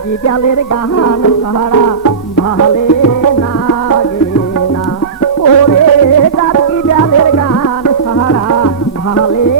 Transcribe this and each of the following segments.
জাতি গান সারা ভালে না। ওরে জালের গান সারা ভালে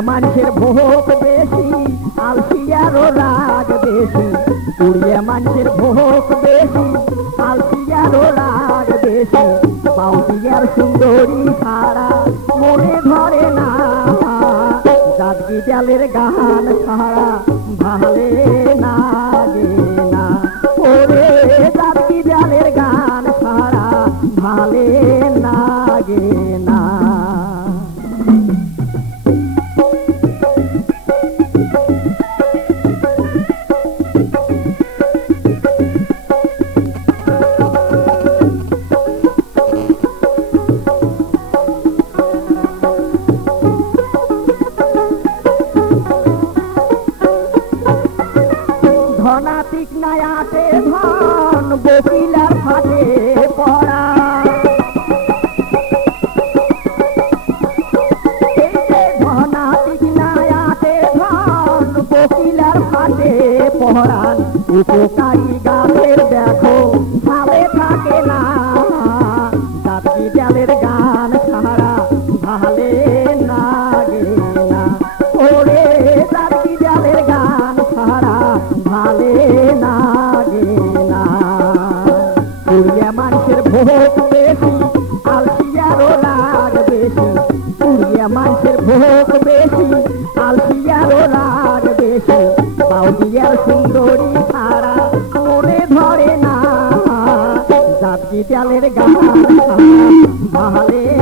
মানুষের ভোগ বেশি আলসিয়ারও রাগ বেশি। পুড়িয়া মানুষের ভোগ বেশি আলসিয়ারও রাগ বেশি। বাউদিয়ার সুন্দরী ছাড়া মনে ধরে না জাতকি জালের গান ছাড়া ভালে লাগে না। ওরে জাতকি জালের গান ছাড়া ভালে লাগে না। ধন বকিলার ফাটে পড়া। এই যে ধনাতিক নায়াতে ধন বকিলার ফাটে পড়ান উপকারী পুড়িয়া মানুষের ভোগ বেশি, আলসিয়ারও রাগ বেশি। পুরিয়া মানুষের ভোগ বেশি, আলসিয়ারও রাগ বেশি। সুন্দরী ছাড়া মনে ধরে না। জাতি চালের গান ভালে